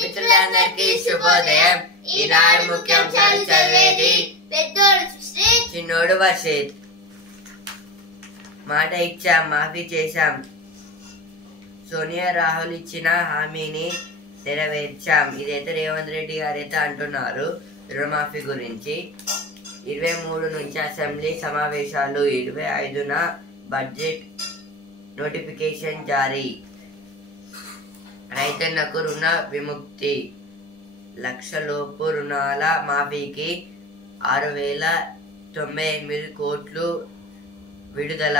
మిత్రులందరికీ శుభోదయం. ఈనాడు ముఖ్యాంశాలు చదివేది పెద్దోడు సుశ్రీత్, చిన్నోడు వర్షిత్. మాట ఇచ్చాం, మాఫీ చేశాం. సోనియా రాహుల్ ఇచ్చిన హామీని నెరవేర్చాం. ఇదైతే రేవంత్ రెడ్డి గారు అయితే అంటున్నారు రుణమాఫీ గురించి. 23 నుంచి అసెంబ్లీ సమావేశాలు, 25న బడ్జెట్ నోటిఫికేషన్ జారీ. రైతన్నకు రుణ విముక్తి, లక్షలోపు రుణాల మాఫీకి 6,098 కోట్లు విడుదల.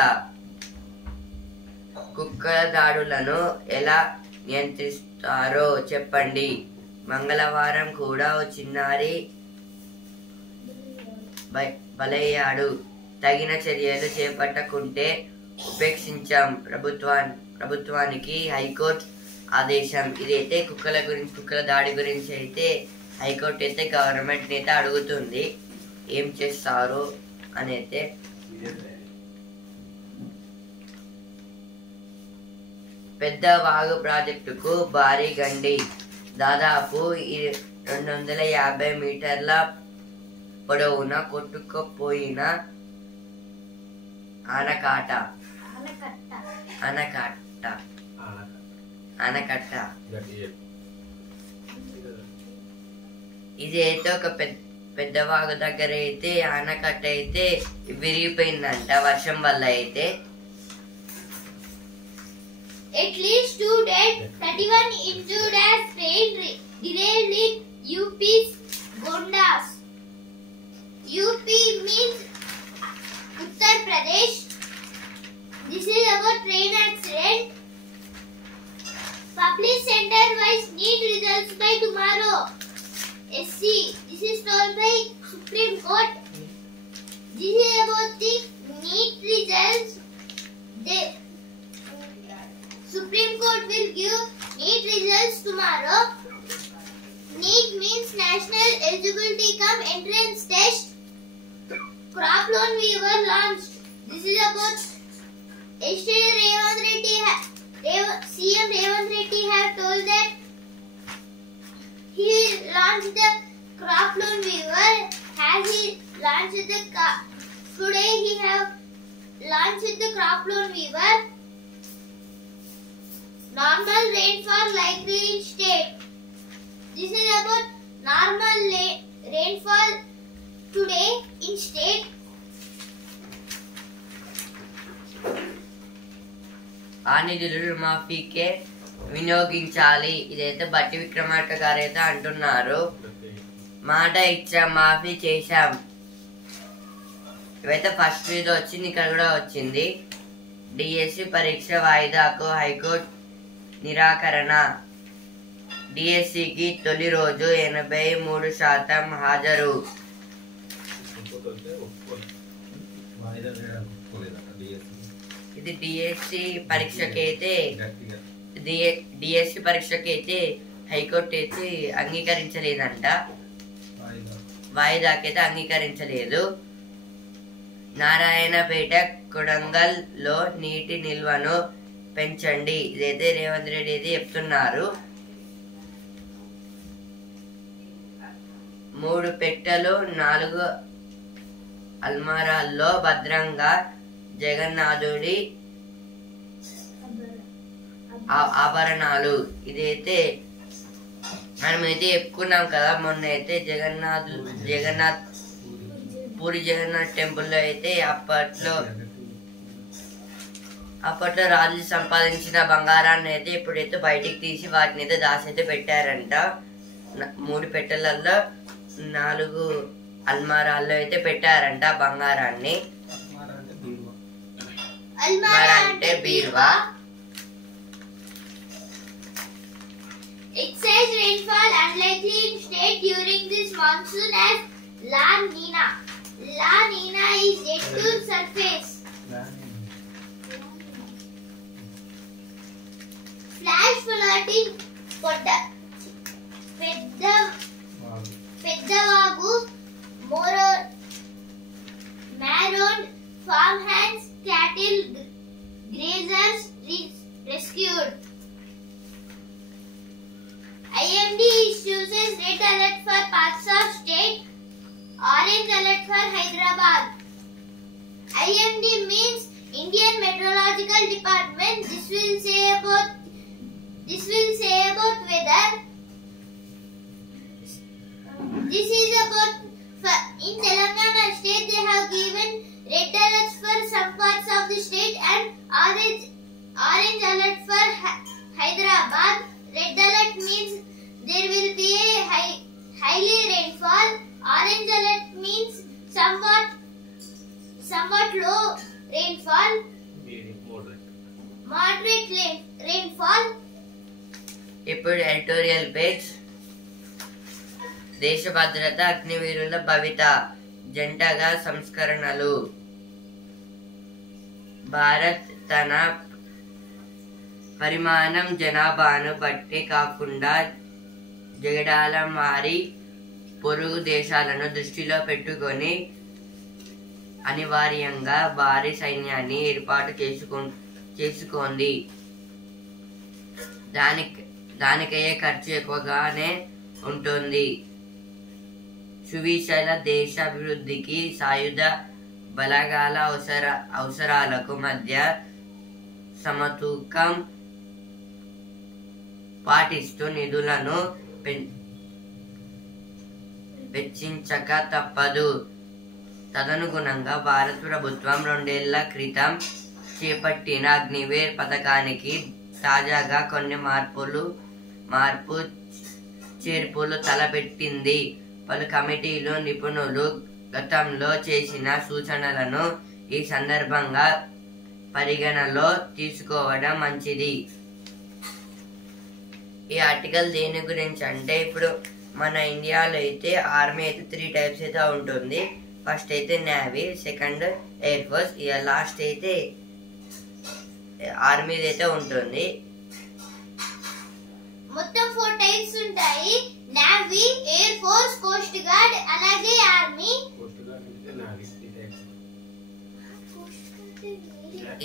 కుక్కల దాడులను ఎలా నియంత్రిస్తారో చెప్పండి. మంగళవారం కూడా ఓ చిన్నారి బలయ్యాడు. తగిన చర్యలు చేపట్టకుంటే ఉపేక్షించాం. ప్రభుత్వానికి హైకోర్టు ఆదేశం. ఇదైతే కుక్కల దాడి గురించి అయితే హైకోర్టు అయితే గవర్నమెంట్ అయితే అడుగుతుంది ఏం చేస్తారు అని. అయితే పెద్ద వాగు ప్రాజెక్టుకు భారీ గండి, దాదాపు 250 మీటర్ల పొడవున కొట్టుకుపోయిన ఆనకట్ట. ఇది అయితే ఒక పెద్ద వాగు దగ్గర అయితే ఆనకట్ట అయితే విరిగిపోయిందంట వర్షం వల్ల. అయితే at least 2 dead, 31 injured as train derailed in UP's Gondas. UP means Uttar Pradesh. This is about train accident. Public center wise NEET results by tomorrow. SC. This is told by Supreme Court. This is about the NEET results. The Supreme Court will give NEET results tomorrow. NEET means National Eligibility Cum Entrance Test. Crop loan waiver launched. This is about yesterday CM Revanth Reddy have told that he will launch the crop loan waiver. Has he launched today he have launched the crop loan waiver. Normal rainfall likely in state. This is about normal rainfall today in state. ఆ నిధులు రుణమాఫీకే వినియోగించాలి. ఇదైతే బట్టి విక్రమార్క గారు అయితే అంటున్నారు. మాట ఇచ్చాం, మాఫీ చేశాం. ఇవైతే ఫస్ట్ మీద వచ్చింది, ఇక్కడ కూడా వచ్చింది. డిఎస్సి పరీక్ష వాయిదాకు హైకోర్టు నిరాకరణ. డిఎస్సికి తొలి రోజు 83% హాజరు. ఇది డిఎస్సి పరీక్షకి అయితే హైకోర్టు అయితే అంగీకరించలేదంట, వాయిదాకైతే అంగీకరించలేదు. నారాయణపేట కొడంగల్ లో నీటి నిల్వను పెంచండి. ఇదైతే రేవంత్ రెడ్డి అయితే చెప్తున్నారు. 3 పెట్టెలు 4 అల్మారాల్లో భద్రంగా జగన్నాథుడి ఆభరణాలు. ఇదైతే మనమైతే చెప్పుకున్నాం కదా మొన్న అయితే పూరి జగన్నాథ్ టెంపుల్లో అయితే అప్పట్లో రాజులు సంపాదించిన బంగారాన్ని అయితే ఇప్పుడైతే బయటికి తీసి వాటిని అయితే దాసి అయితే పెట్టారంట. 3 పెట్టెలలో 4 అల్మారాల్లో అయితే పెట్టారంట బంగారాన్ని. అల్మారా అంటే బీరువా. Excess rainfall unlikely in state during this monsoon as La Nina. La Nina is yet to surface. Flash flooding Peddavagu, Maroon, farmhands, cattle, grazers rescued. IMD uses red alert for parts of state, orange alert for Hyderabad. IMD means Indian Meteorological Department. This will say about weather. This is about in Telangana state they have given red alerts for some parts of the state and orange alert for Hyderabad. Red alert means there will be a highly rainfall. Orange alert means somewhat low rainfall. Moderate rainfall. ఇప్పుడు editorial page. దేశ భద్రత, అగ్నివీరుల భవిత, జంటగా సంస్కరణలు. భారత్ తన పరిమాణం జనాభాను బట్టి కాకుండా జగడాల మారి పొరుగు దేశాలను దృష్టిలో పెట్టుకొని అనివార్యంగా భారీ సైన్యాన్ని ఏర్పాటు చేసుకోండి. దానికయ్యే ఖర్చు ఎక్కువగానే ఉంటుంది. సువిశాల దేశాభివృద్ధికి సాయుధ బలగాల అవసరాలకు మధ్య సమతూకం పాటిస్తూ నిధులను వెచ్చించక తప్పదు. తదనుగుణంగా భారత ప్రభుత్వం 2 ఏళ్ల క్రితం చేపట్టిన అగ్నివీర్ పథకానికి తాజాగా కొన్ని మార్పు చేర్పులు తలపెట్టింది. పలు కమిటీలు, నిపుణులు గతంలో చేసిన సూచనలను ఈ సందర్భంగా పరిగణలో తీసుకోవడం మంచిది. ఈ ఆర్టికల్ దేని గురించి అంటే, ఇప్పుడు మన ఇండియాలో అయితే ఆర్మీ అయితే 3 టైప్స్ అయితే ఉంటుంది. ఫస్ట్ అయితే నేవీ, సెకండ్ ఎయిర్ ఫోర్స్, ఇక లాస్ట్ అయితే ఆర్మీ అయితే ఉంటుంది. మొత్తం 4 టైప్స్ ఉంటాయి. Navy, air force, coast guard, అలాగే ఆర్మీ.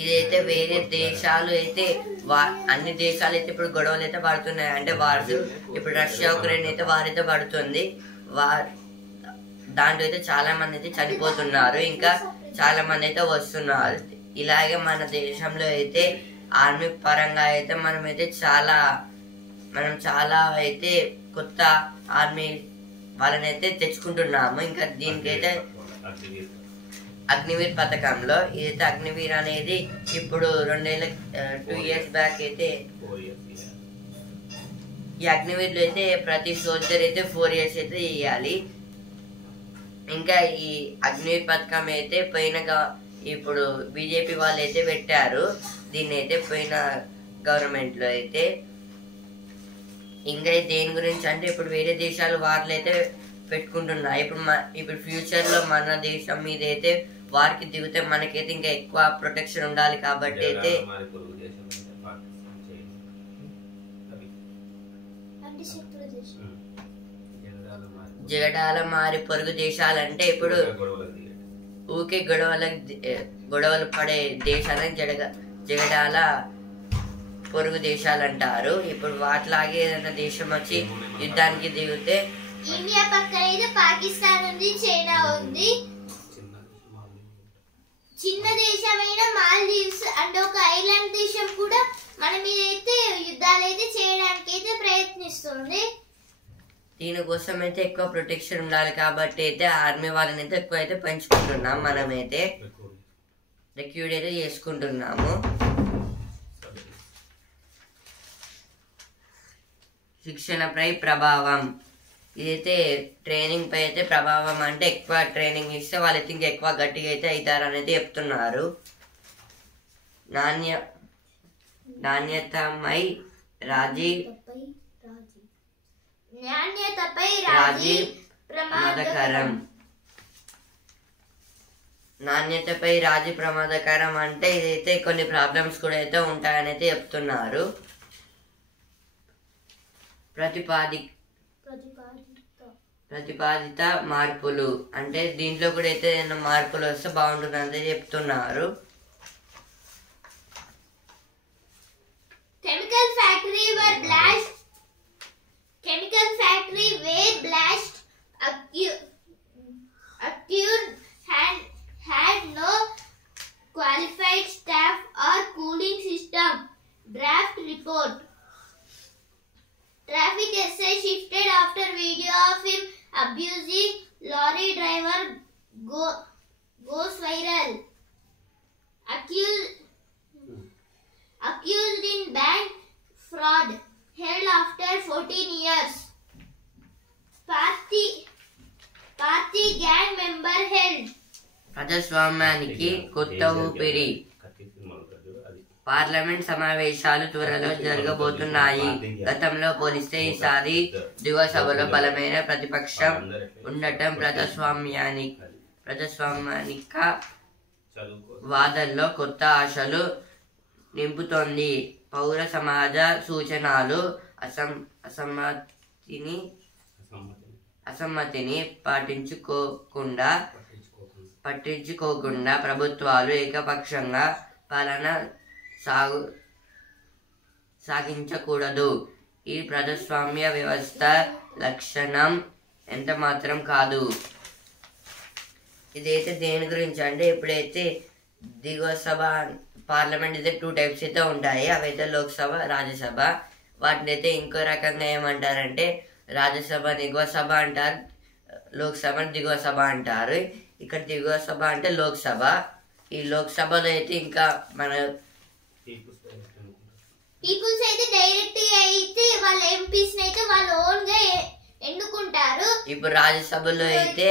ఇదైతే వేరే దేశాలు అయితే అన్ని దేశాలు అయితే ఇప్పుడు గొడవలు అయితే పడుతున్నాయి. అంటే వార్స్ ఇప్పుడు రష్యా ఉక్రెయిన్ అయితే వారైతే పడుతుంది. దాంట్లో అయితే చాలా మంది అయితే చనిపోతున్నారు, ఇంకా చాలా మంది అయితే వస్తున్నారు. ఇలాగే మన దేశంలో అయితే ఆర్మీ పరంగా అయితే మనం చాలా అయితే కొత్త ఆర్మీ వాళ్ళని అయితే తెచ్చుకుంటున్నాము. ఇంకా దీనికైతే అగ్నివీర్ పథకంలో ఇదైతే అగ్నివీర్ అనేది ఇప్పుడు 2 years బ్యాక్ అయితే ఈ అగ్నివీర్లో అయితే ప్రతి సోల్జర్ అయితే 4 years అయితే ఇవ్వాలి. ఇంకా ఈ అగ్నివీర్ పథకం అయితే ఇప్పుడు బీజేపీ వాళ్ళు అయితే పెట్టారు దీన్ని అయితే పోయిన గవర్నమెంట్ లో అయితే. ఇంకా దేని గురించి అంటే, ఇప్పుడు వేరే దేశాలు వార్లు అయితే పెట్టుకుంటున్నాయి. ఇప్పుడు ఫ్యూచర్ లో మన దేశం మీద అయితే వారికి దిగితే మనకైతే ఇంకా ఎక్కువ ప్రొటెక్షన్ ఉండాలి. కాబట్టి అయితే జగడాల మారి పొరుగు దేశాలంటే ఇప్పుడు ఊకే గొడవలు పడే దేశాలని జగడాల పొరుగు దేశాలు అంటారు. ఇప్పుడు వాటిలాగే ఏదైనా దేశం వచ్చి యుద్ధానికి దిగితే, ఇండియా పక్కన అయితే పాకిస్తాన్ ఉంది, చైనా ఉంది. చిన్న దేశమైన మాల్దీవ్స్ అంటే ఒక ఐలాండ్ దేశం కూడా మన మీద అయితే యుద్ధాలు అయితే చేయడానికి అయితే ప్రయత్నిస్తుంది. దీనికోసం అయితే ఎక్కువ ప్రొటెక్షన్ ఉండాలి. కాబట్టి అయితే ఆర్మీ వాళ్ళని అయితే ఎక్కువ అయితే పెంచుకుంటున్నాం, మనమైతే రిక్రూట్ అయితే చేసుకుంటున్నాము. శిక్షణపై ప్రభావం. ఇదైతే ట్రైనింగ్ పై అయితే ప్రభావం అంటే ఎక్కువ ట్రైనింగ్ ఇస్తే వాళ్ళైతే ఇంకా ఎక్కువ గట్టిగా అయితే అవుతారు అనేది చెప్తున్నారు. నాణ్యతపై రాజీ ప్రమాదకరం. నాణ్యతపై రాజీ ప్రమాదకరం అంటే ఇదైతే కొన్ని ప్రాబ్లమ్స్ కూడా అయితే ఉంటాయని అయితే చెప్తున్నారు. ప్రతిపాదిత మార్పులు అంటే దీంట్లో కూడా అయితే ఏదైనా మార్పులు వస్తే బాగుంటుందని చెప్తున్నారు. Chemical factory video of him abusing lorry driver goes viral. Accused in bank fraud held after 14 years. Party gang member held. ప్రజాస్వామ్యానికి కొత్త ఊపిరి. పార్లమెంట్ సమావేశాలు త్వరలో జరగబోతున్నాయి. గతంలో పోలిస్తే ఈసారి దిగువ సభలో బలమైన ప్రతిపక్షం ఉండటం ప్రజాస్వామ్యానిక వాదనలో కొత్త ఆశలు నింపుతోంది. పౌర సమాజ సూచనలు అసమ్మతిని పట్టించుకోకుండా ప్రభుత్వాలు ఏకపక్షంగా పాలన సాగించకూడదు. ఈ ప్రజాస్వామ్య వ్యవస్థ లక్షణం ఎంత మాత్రం కాదు. ఇదైతే దేని గురించి అంటే ఇప్పుడైతే దిగువ సభ పార్లమెంట్ అయితే 2 టైప్స్ అయితే ఉంటాయి. అవైతే లోక్సభ, రాజ్యసభ. వాటిని అయితే ఇంకో రకంగా ఏమంటారంటే రాజ్యసభ దిగువ సభ అంటారు, లోక్సభ దిగువ సభ అంటారు. ఇక్కడ దిగువ సభ అంటే లోక్సభ. ఈ లోక్సభలో అయితే ఇంకా మన పీపుల్స్ అయితే డైరెక్ట్ అయితే వాళ్ళ ఎంపీస్ అయితే వాళ్ళ ఓన్ గా ఎన్నుకుంటారు. ఇప్పుడు రాజ్యసభలో అయితే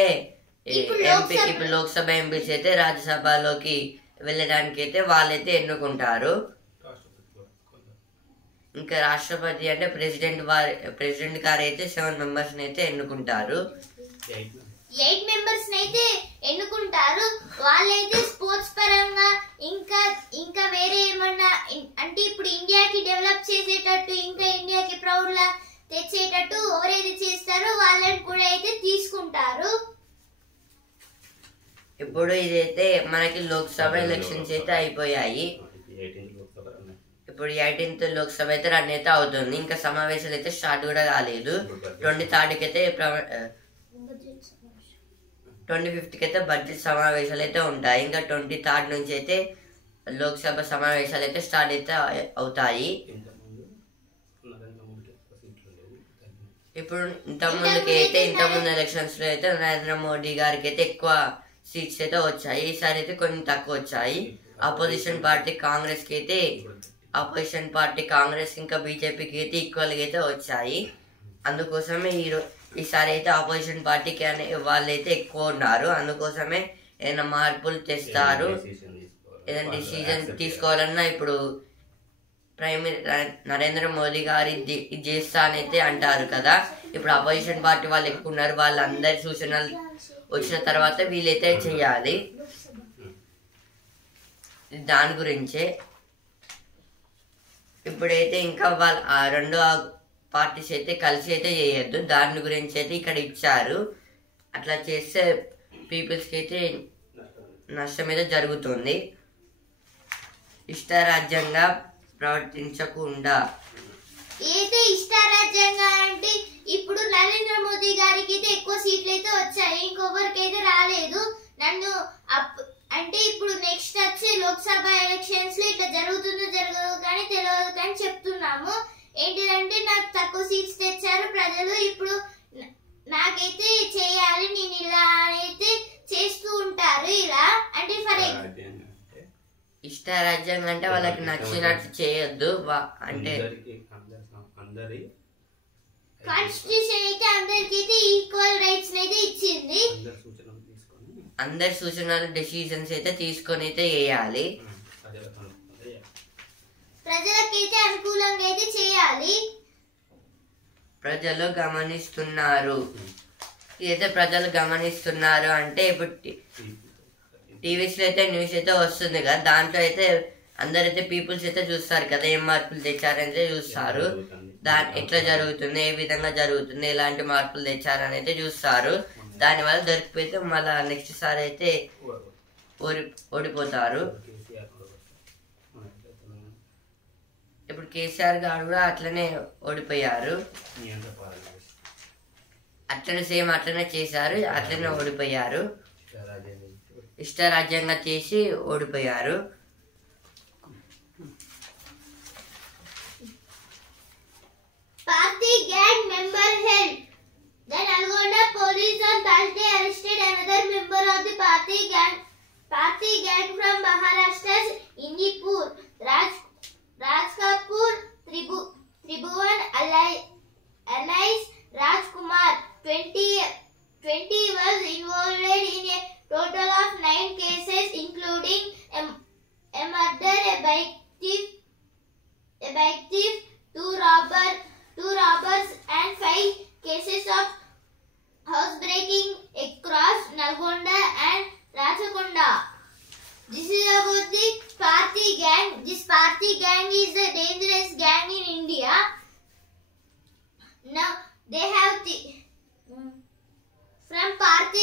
ఇప్పుడు లోక్సభ ఎంపీస్ అయితే రాజ్యసభలోకి వెళ్ళడానికి అయితే వాళ్ళైతే ఎన్నుకుంటారు. ఇంకా రాష్ట్రపతి అంటే ప్రెసిడెంట్ గారు అయితే 7 మెంబర్స్ అయితే ఎన్నుకుంటారు. 8 మెంబర్స్ అయితే ఎన్నుకుంటారు. వాళ్ళైతే స్పోర్ట్స్ పరంగా ఇంకా వేరే ఏమన్నా అంటే ఇప్పుడు ఇండియాకి డెవలప్ చేసేటట్టు ఇంకా ఇండియాకి ప్రౌడ్ లా తెచ్చేటట్టు ఎవరైతే చేస్తారో వాళ్ళని కూడా అయితే తీసుకుంటారు. ఇప్పుడు ఇదైతే మనకి లోక్సభ ఎలక్షన్స్ అయితే అయిపోయాయి. ఇప్పుడు 18th లోక్సభ అయితే రన్ అయితే అవుతుంది. ఇంకా సమావేశాలు అయితే స్టార్ట్ కూడా కాలేదు. 23rd అయితే 25th అయితే బడ్జెట్ సమావేశాలు అయితే ఉంటాయి. ఇంకా 23rd నుంచి అయితే లోక్సభ సమావేశాలు అయితే స్టార్ట్ అయితే అవుతాయి. ఇప్పుడు ఇంతకుముందు ఎలక్షన్స్ లో అయితే నరేంద్ర మోడీ గారికి అయితే ఎక్కువ సీట్స్ అయితే వచ్చాయి. ఈసారి అయితే కొన్ని తక్కువ వచ్చాయి. అపోజిషన్ పార్టీ కాంగ్రెస్ ఇంకా బీజేపీకి అయితే ఈక్వల్ గా అయితే వచ్చాయి. అందుకోసమే ఈసారి అయితే ఆపోజిషన్ పార్టీకి వాళ్ళైతే ఎక్కువ ఉన్నారు. అందుకోసమే ఏదైనా మార్పులు తెస్తారు. ఏదైనా డిసిజన్ తీసుకోవాలన్నా ఇప్పుడు నరేంద్ర మోదీ గారు ఇది చేస్తా అని అయితే అంటారు కదా. ఇప్పుడు అపోజిషన్ పార్టీ వాళ్ళు ఎక్కువ ఉన్నారు. వాళ్ళందరి సూచనలు వచ్చిన తర్వాత వీళ్ళైతే చేయాలి. దాని గురించే ఇప్పుడైతే ఇంకా వాళ్ళ ఆ 2 పార్టీస్ అయితే కలిసి అయితే చేయొద్దు. దాని గురించి అయితే ఇక్కడ ఇచ్చారు. అట్లా చేస్తే పీపుల్స్కి అయితే నష్టం అయితే జరుగుతుంది. ఇష్టారాజ్యంగా ప్రవర్తించకుండా ఏదైతే ఇష్టారాజ్యంగా అంటే ఇప్పుడు నరేంద్ర మోదీ గారికి అయితే ఎక్కువ సీట్లు అయితే వచ్చాయి, ఇంకొకరికి అయితే రాలేదు. అంటే ఇప్పుడు నెక్స్ట్ వచ్చే లోక్సభ ఎలక్షన్స్ లో ఇట్లా జరుగుతుందో జరగదు కానీ తెలియదు కానీ చెప్తున్నాము. ఏంటిదంటే నాకు తక్కువ సీట్స్ తెచ్చారు ప్రజలు, ఇప్పుడు నాకైతే చేయాలి, నేను ఇలా అయితే చేస్తూ ఉంటారు. ఇలా అంటే ఇష్టారాజ్యంగా అంటే వాళ్ళకి నచ్చినట్టు చేయొద్దు. అంటే కాన్స్టిట్యూషన్ అయితే అందరికి అయితే ఈక్వల్ రైట్స్ అయితే ఇచ్చింది. అందరి సూచనలు డెసిషన్స్ అయితే తీసుకొని అయితే చేయాలి. ప్రజలకైతే అనుకూలంగా అయితే చేయాలి. ప్రజలు గమనిస్తున్నారు. ఇదైతే ప్రజలు గమనిస్తున్నారు అంటే ఇప్పుడు టీవీస్ లో అయితే న్యూస్ అయితే వస్తుంది కదా. దాంట్లో అయితే అందరైతే పీపుల్స్ అయితే చూస్తారు కదా, ఏం మార్పులు తెచ్చారైతే చూస్తారు. ఎట్లా జరుగుతుంది, ఏ విధంగా జరుగుతుంది, ఎలాంటి మార్పులు తెచ్చారని అయితే చూస్తారు. దానివల్ల దొరికిపోతే మళ్ళా నెక్స్ట్ సారి అయితే ఓడిపోతారు. ఇప్పుడు కేసీఆర్ గారు కూడా అట్లనే ఓడిపోయారు. అట్లనే చేశారు, అట్లనే ఓడిపోయారు. ఇష్టారాజ్యంగా చేసి ఓడిపోయారు. Party gang member held.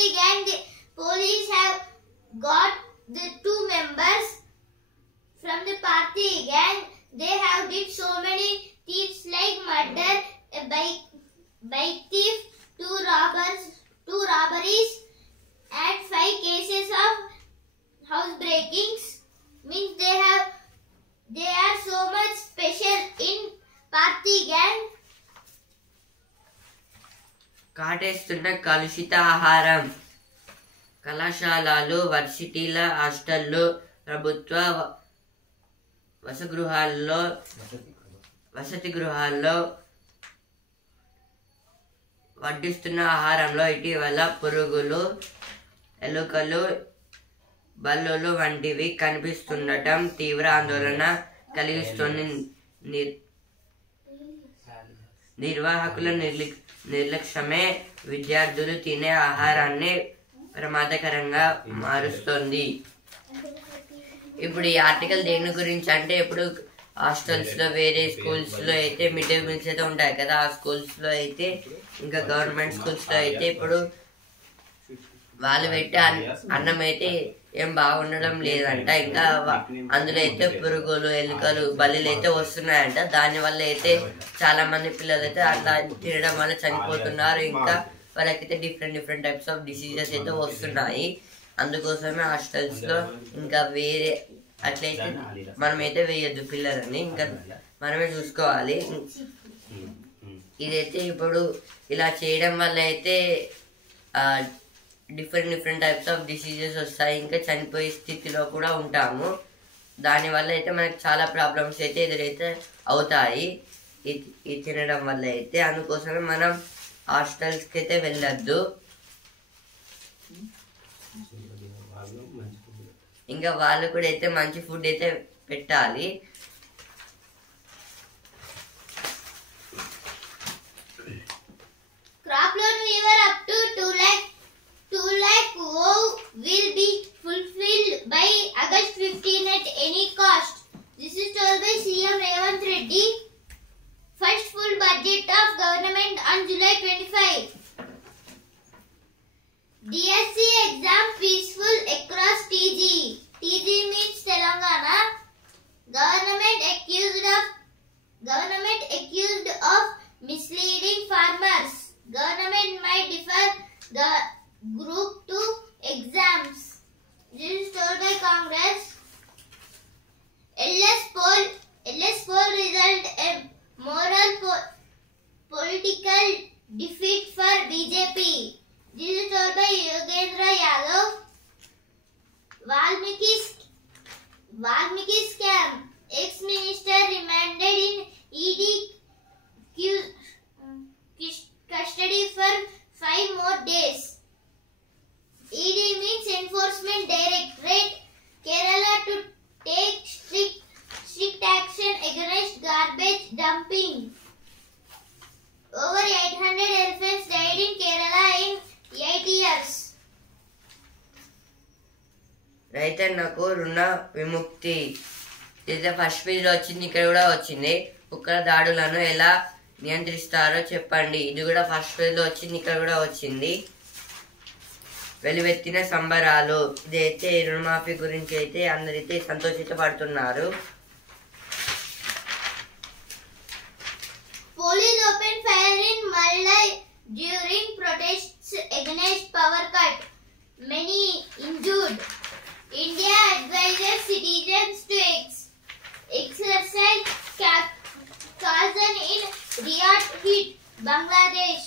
Party gang, the police have got the 2 members from the party gang. They have did so many thieves like murder, a bike thief, 2 robberies, and 5 cases of house breakings. Means they are so much special in party gang. కాటేస్తున్న కలుషిత ఆహారం. కళాశాలలు, వర్సిటీల, హాస్టళ్లు, ప్రభుత్వ వసతి గృహాల్లో వడ్డిస్తున్న ఆహారంలో ఇటీవల పురుగులు, ఎలుకలు, బల్లులు వంటివి కనిపిస్తుండటం తీవ్ర ఆందోళన కలిగిస్తుంది. నిర్వాహకుల నిర్లక్ష్యమే విద్యార్థులు తినే ఆహారాన్ని ప్రమాదకరంగా మారుస్తుంది. ఇప్పుడు ఈ ఆర్టికల్ దేని గురించి అంటే, ఇప్పుడు హాస్టల్స్ లో, వేరే స్కూల్స్ లో అయితే మిడ్ డే మీల్స్ అయితే ఉంటాయి కదా, ఆ స్కూల్స్ లో అయితే, ఇంకా గవర్నమెంట్ స్కూల్స్ లో అయితే ఇప్పుడు వాళ్ళు పెట్టే అన్నం అయితే ఏం బాగుండడం లేదంట. ఇంకా అందులో అయితే పురుగులు, ఎలుకలు, బల్లీలు అయితే వస్తున్నాయంట. దాని వల్ల అయితే చాలా మంది పిల్లలు అయితే అట్లా తినడం వల్ల చనిపోతున్నారు. ఇంకా వాళ్ళకైతే డిఫరెంట్ టైప్స్ ఆఫ్ డిసీజెస్ అయితే వస్తున్నాయి. అందుకోసమే హాస్టల్స్ లో ఇంకా వేరే అట్లయితే మనమైతే వేయద్దు పిల్లలని, ఇంకా మనమే చూసుకోవాలి. ఇదైతే ఇప్పుడు ఇలా చేయడం వల్ల అయితే డిఫరెంట్ టైప్స్ ఆఫ్ డిసీజెస్ వస్తాయి. ఇంకా చనిపోయే స్థితిలో కూడా ఉంటాము. దానివల్ల అయితే మనకు చాలా ప్రాబ్లమ్స్ అయితే ఎదురైతే అవుతాయి ఇది తినడం వల్ల అయితే. అందుకోసమే మనం హాస్టల్స్కి అయితే వెళ్ళొద్దు. ఇంకా వాళ్ళు కూడా అయితే మంచి ఫుడ్ అయితే పెట్టాలి. Crop loan waiver up to 2 lakh will be fulfilled by August 15 at any cost. This is told by CM Revanth Reddy. First full budget of government on July 25. DSC exam peaceful across TG. TG means Telangana. Government accused of misleading farmers. Government might defer the Group 2 exams. This is told by Congress. LS poll result a moral political defeat for BJP. This is told by Yogendra Yadav. Valmiki scam. Ex-minister remanded in ED custody for 5 more days. ED means Enforcement Directorate. Kerala to take strict action against garbage dumping. Over 800 elephants died in Kerala in 8 years. రైతన్నకు రుణ విముక్తి. ఇది first page లో వచ్చింది, ఇక్కడ కూడా వచ్చింది. కుక్కల దాడులను ఎలా నియంత్రిస్తారో చెప్పండి. ఇది కూడా ఫస్ట్ పేజ్ లో వచ్చింది, ఇక్కడ కూడా వచ్చింది. వెలువెత్తిన సంబరాలు. ఇదైతే రుణమాఫీ గురించి అయితే అందరైతే సంతోషితపడుతున్నారు. Police opened fire in Mallai during protests against power cut. Many injured. India advises citizens to exercise caution in Riyadh hit Bangladesh.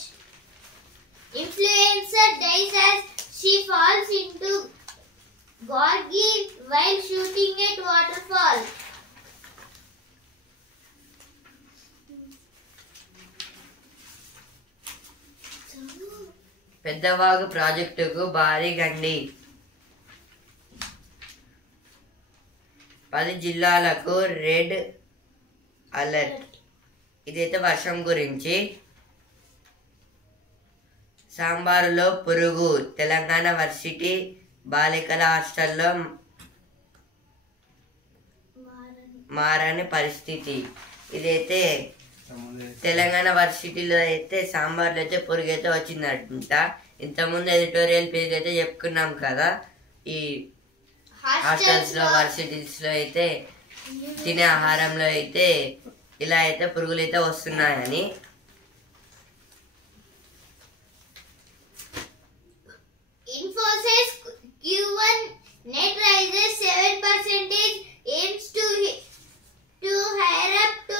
Influencer dies as she falls into gorge while shooting at waterfall. Peddavagu ప్రాజెక్టుకు భారీ గండి. 10 జిల్లాలకు red alert. ఇదైతే వర్షం గురించి. సాంబారులో పురుగు. Telangana varsity బాలికల హాస్టల్లో మారని పరిస్థితి. ఇదైతే తెలంగాణ వర్సిటీలో అయితే సాంబార్లో అయితే పురుగు అయితే వచ్చిందంట. ఇంతకుముందు ఎడిటోరియల్ పేజ్ అయితే చెప్పుకున్నాం కదా, ఈ హాస్టల్స్ లో వర్సిటీస్ లో అయితే తినే ఆహారంలో అయితే ఇలా అయితే పురుగులు అయితే వస్తున్నాయని. Infosys Q1 net rises 7%, aims to hire up to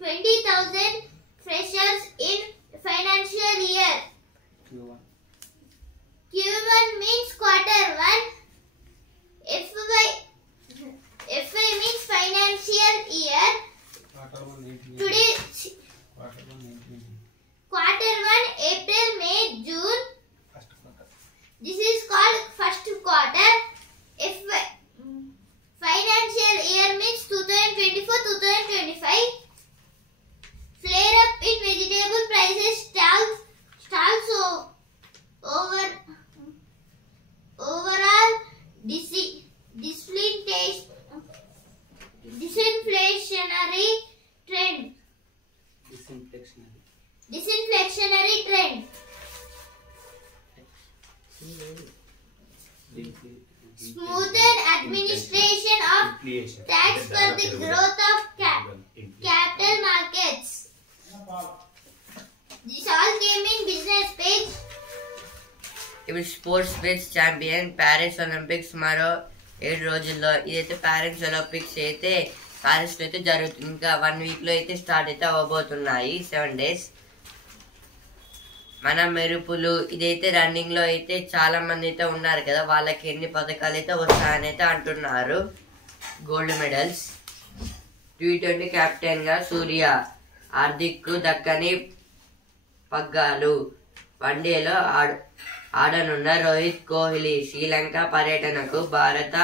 20,000 freshers in financial year. Q1 means quarter 1. FY means financial year. Today quarter 1 April, May, June. This is called first quarter. Financial year means 2024-2025. Flare up in vegetable prices stalls overall disinflationary trend. Disinflationary trend. Smoother administration of tax for the growth of capital markets. This all came in business page. ఇప్పుడు sports base champion Paris Olympics మరో 7 రోజుల్లో. ఇదైతే Paris Olympics అయితే Paris లో అయితే జరుగుతుంది. ఇంకా 1 week లో అయితే స్టార్ట్ అయితే అవ్వబోతున్నాయి, 7 days. మన మెరుపులు ఇదైతే రన్నింగ్ లో అయితే చాలా మంది అయితే ఉన్నారు కదా, వాళ్ళకి ఎన్ని పథకాలు అయితే వస్తాయని అయితే అంటున్నారు, గోల్డ్ మెడల్స్. T20 కెప్టెన్ గా సూర్య, హార్దిక్ కు దక్కని పగ్గాలు. వన్డేలో ఆడనున్న రోహిత్ కోహ్లీ శ్రీలంక పర్యటనకు భారత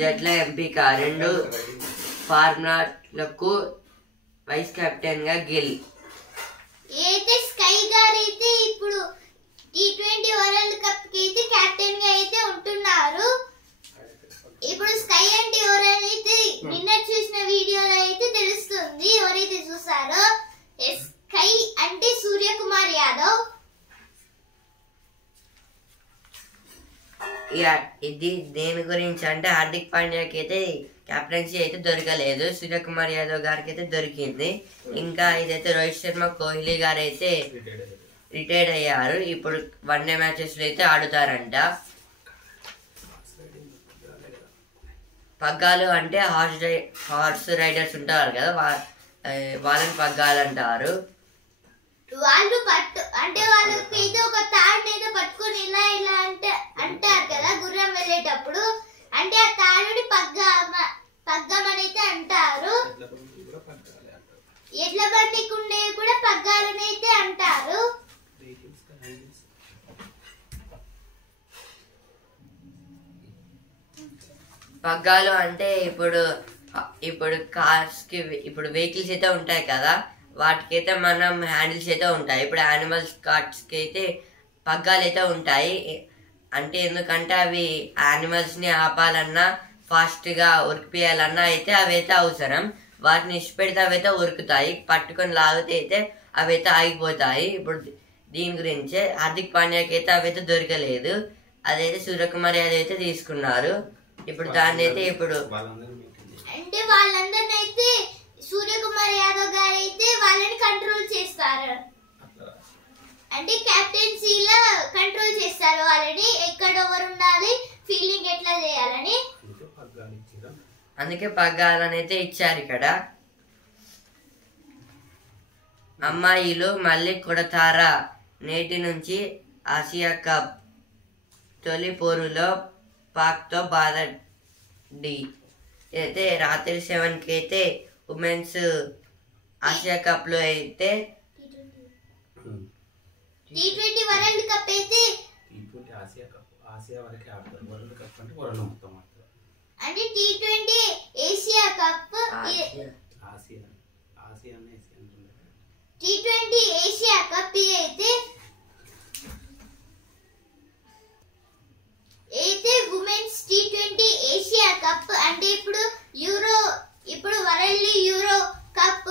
జట్ల ఎంపిక. 2 ఫార్మాట్లకు వైస్ కెప్టెన్ గా గిల్. అయితే స్కై గారు అయితే ఇప్పుడు T20 వరల్డ్ కప్ కి అయితే కెప్టెన్ గా అయితే ఉంటున్నారు. ఇప్పుడు స్కై అంటే ఎవరైతే నిన్న చూసిన వీడియోలో అయితే తెలుస్తుంది, ఎవరైతే చూసారో. స్కై అంటే సూర్యకుమార్ యాదవ్. ఇది దేని గురించి అంటే హార్దిక్ పాండ్యాకి అయితే కెప్టెన్సీ అయితే దొరకలేదు, సూర్యకుమార్ యాదవ్ గారికి అయితే దొరికింది. ఇంకా ఇదైతే రోహిత్ శర్మ, కోహ్లీ గారు అయితే రిటైర్డ్ అయ్యారు. ఇప్పుడు 1 డే మ్యాచెస్ లో అయితే ఆడుతారంట. పగ్గాలు అంటే హార్స్ రైడర్స్ ఉంటారు కదా, వాళ్ళని పగ్గాలు అంటారు. వాళ్ళు అంటే వాళ్ళకి ఏదో ఒక తాడు ఏదో పట్టుకొని ఇలా ఇలా అంటే అంటారు కదా గుర్రం వెళ్ళేటప్పుడు, అంటే ఆ తాడుని పగ్గం అని అయితే అంటారు. ఎడ్ల బండికి ఉండేవి కూడా పగ్గాలని అయితే అంటారు. పగ్గాలు అంటే ఇప్పుడు కార్స్ కి ఇప్పుడు వెహికల్స్ అయితే ఉంటాయి కదా, వాటికైతే మనం హ్యాండిల్స్ అయితే ఉంటాయి. ఇప్పుడు యానిమల్స్ కార్ట్స్ కి అయితే పగ్గాలు అయితే ఉంటాయి. అంటే ఎందుకంటే అవి యానిమల్స్ ని ఆపాలన్నా ఫాస్ట్ గా ఉరికిపియాలన్నా అయితే అవి అయితే అవసరం. వాటిని ఇష్టపెడితే అవి అయితే ఉరుకుతాయి, పట్టుకొని లాగితే అయితే అవి అయితే ఆగిపోతాయి. ఇప్పుడు దీని గురించే హార్దిక్ పాండ్యాకి అయితే అవి అయితే దొరకలేదు, అదైతే సూర్యకుమార్ యాదవ్ అయితే తీసుకున్నారు. ఇప్పుడు దాన్ని అయితే ఇప్పుడు అంటే వాళ్ళందరినీ అయితే సూర్యకుమార్ యాదవ్ గారు అయితే వాళ్ళని కంట్రోల్ చేస్తారు. అంటే కెప్టెన్సీలో కంట్రోల్ చేస్తారు వాళ్ళని, ఎక్కడ ఎవరు ఉండాలి, ఫీల్డింగ్ ఎట్లా చేయాలని. అందుకే పగ్గాలని అయితే ఇచ్చారు ఇక్కడ. అమ్మాయిలు మళ్ళీ కొడతారా? నేటి నుంచి ఆసియా కప్ తొలి పోరులో పాక్ తో బాధడి. అయితే రాత్రి 7 కి అయితే ఉమెన్స్ ఆసియా కప్ లో అయితే T20 వరల్డ్ కప్ అయితే ఆసియా వరకే ఆడతారు, వరల్డ్ కప్ అంటే వరల్డ్ మొత్తం ఆడతారు. అంటే T20 Asia cup T20 Asia cup అయితే ఉమెన్స్ T20 ఏషియా కప్ అంటే ఇప్పుడు వరల్డ్ యూరో కప్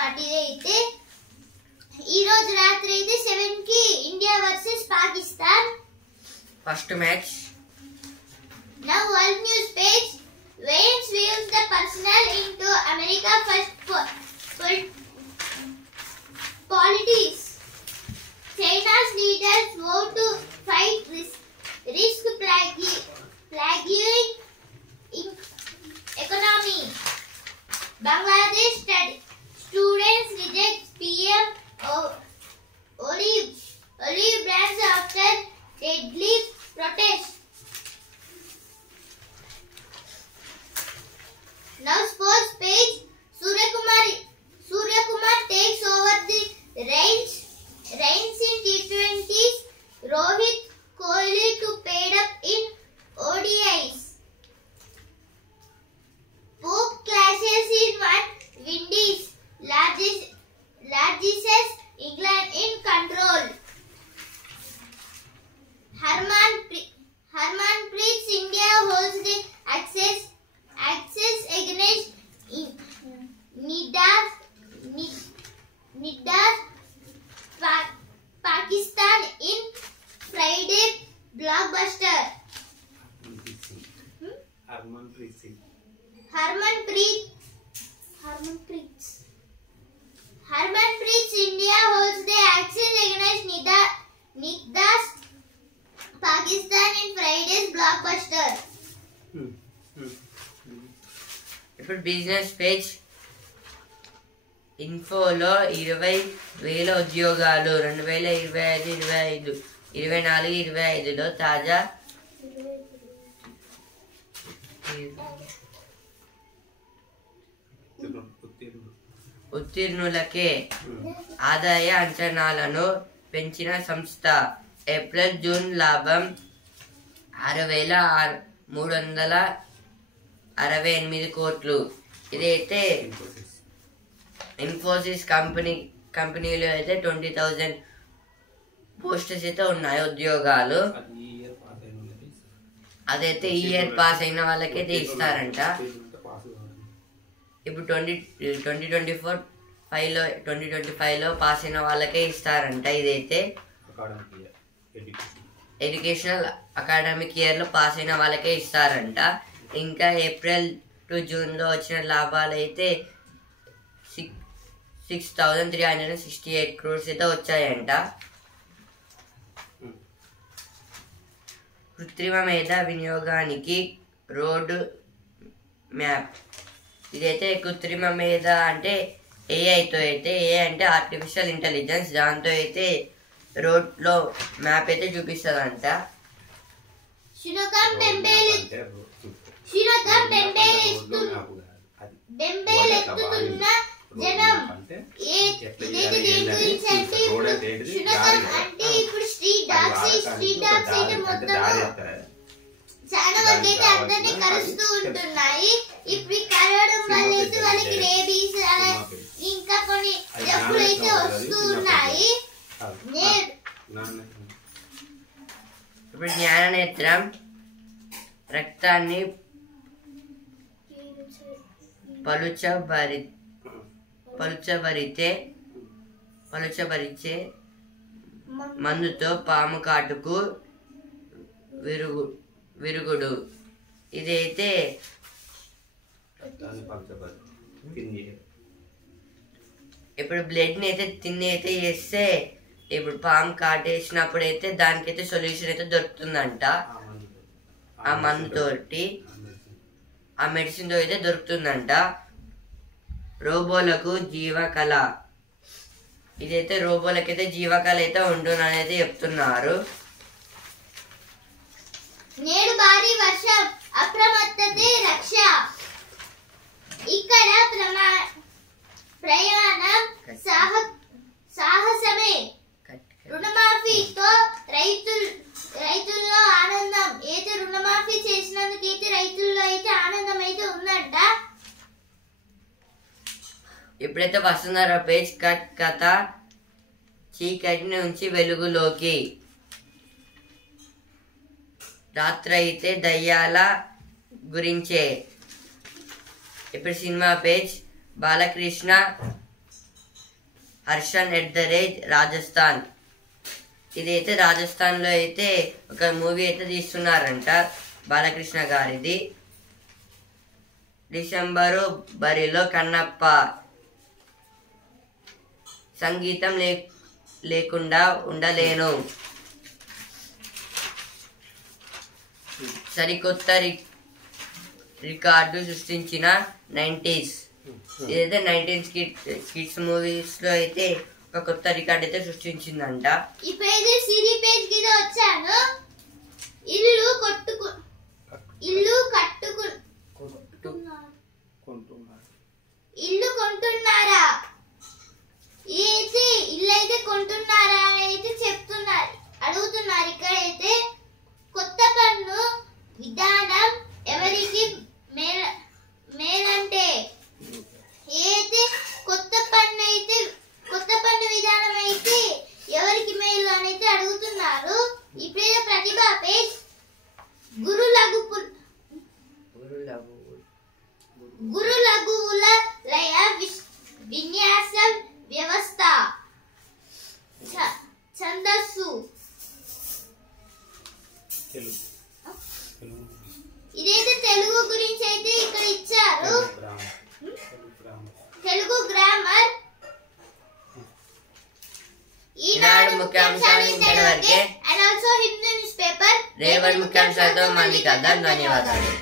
అన్నమాట. ఇదైతే ఈ రోజు రాత్రి అయితే 7 కి India versus Pakistan first match. Now world news page. Wayne views the personnel into America first politics. China's leaders vow to fight risk plaguing economy. Bangladesh students reject PM olive brands after deadly protest. Now sports page. Surya Kumar takes over the reins in T20s. Rohit Kohli to paid up in ODIs. Pope clashes in one Windies. Largest England in control. Harmanpreet India holds the access against Nidar Pakistan in Friday blockbuster. Harmanpreet India holds the access against Nidar Pakistan in Friday's blockbuster. ఇప్పుడు business page. ఇన్ఫోలో 20,000 ఉద్యోగాలు 2025, 24-25లో తాజా ఉత్తీర్ణులకే ఆదాయ అంచనాలను పెంచిన సంస్థ. April-June లాభం 6,368 కోట్లు. ఇదైతే ఇన్ఫోసిస్ కంపెనీలో అయితే 20,000 పోస్టర్స్ అయితే ఉన్నాయి ఉద్యోగాలు. అదైతే ఈ ఇయర్ పాస్ అయిన వాళ్ళకైతే ఇస్తారంట. ఇప్పుడు 2025లో పాస్ అయిన వాళ్ళకే ఇస్తారంట. ఇదైతే ఎడ్యుకేషనల్ అకాడమిక్ ఇయర్లో పాస్ అయిన వాళ్ళకే ఇస్తారంట. ఇంకా ఏప్రిల్ టు జూన్లో వచ్చిన లాభాలు అయితే 6,368 crores అయితే వచ్చాయంట. కృత్రిమ మేధ వినియోగానికి రోడ్ మ్యాప్. ఇదైతే కృత్రిమ మేధ అంటే ఏఐతో అయితే, ఏఐ అంటే ఆర్టిఫిషియల్ ఇంటెలిజెన్స్, దాంతో అయితే రోడ్లో మ్యాప్ అయితే చూపిస్తుందంట. బెంబేలెత్తుతున్న జనం అంటే ఇప్పుడు స్ట్రీట్ డాగ్స్ అయితే మొత్తం చాలా వరకు అయితే అందరినీ కరుస్తూ ఉంటున్నాయి. ఇప్పుడు కరవడం వల్ల అయితే వాళ్ళకి రేబీస్ ఇంకా కొన్ని జబ్బులు అయితే వస్తూ ఉన్నాయి. ఇప్పుడు జ్ఞాననేత్రం రక్తాన్ని పలుచబరిచే మందుతో పాము కాటుకు విరుగుడు. ఇదైతే ఇప్పుడు బ్లడ్ ని అయితే తిని అయితే చేస్తే, ఇప్పుడు పాము కాటేసినప్పుడు అయితే దానికైతే సొల్యూషన్ అయితే దొరుకుతుందంట. ఆ మందుతోటి, ఆ మెడిసిన్ తో అయితే దొరుకుతుందంట. రోబోలకు జీవకళ. ఇదైతే రోబోలకైతే జీవకళ అయితే ఉంటుందని అయితే చెప్తున్నారు. నేడు భారీ వర్షం, అప్రమత్తతే రక్ష. ఇక్కడ ప్రయాణం సాహసమే. రుణమాఫీతో రైతుల్లో ఆనందం. అయితే రుణమాఫీ చేసినందుకు అయితే రైతుల్లో అయితే ఆనందం అయితే ఉందంట. ఇప్పుడైతే వసుంధర పేజ్ కథ చీకటి నుంచి వెలుగులోకి. రాత్రి అయితే దయ్యాల గురించే. ఇప్పుడు cinema page. Balakrishna Harshan at the rage Rajasthan. ఇదైతే రాజస్థాన్లో అయితే ఒక మూవీ అయితే తీస్తున్నారంట బాలకృష్ణ గారిది. డిసెంబరు బరిలో కన్నప్ప. సంగీతం లేకుండా ఉండలేను. సరికొత్త రికార్డు సృష్టించిన 90s. ఇదైతే 90s కిడ్స్ మూవీస్ లో అయితే ఒక కొత్త రికార్డ్ అయితే సృష్టించిందంట. ఇప్పుడైతే సిరీ పేజ్ కి వచ్చాను. ఇల్లు కొంటున్నారా? ఇల్లు అయితే కొంటున్నారా అని అయితే చెప్తున్నారు, అడుగుతున్నారు. ఇక్కడైతే కొత్త పన్ను విధానం ఎవరికి మేలంటే అయితే కొత్త పన్ను విధానం అయితే ఎవరికి మేలు అని అయితే అడుగుతున్నారు. ఇప్పుడైతే ప్రతిభా పేజ్ గురు లఘువుల లయ విన్యాసం వ్యవస్థ ఛందస్సు. ఇదైతే తెలుగు గురించి అయితే ఇక్కడ ఇచ్చారు. తెలుగు గ్రామర్. ఈనాడు ముఖ్యాంశాలు ఇంతవరకే. And also Hindu news paper రేపటి ముఖ్యాంశాలతో మళ్ళీ కలుద్దాం. ధన్యవాదాలు.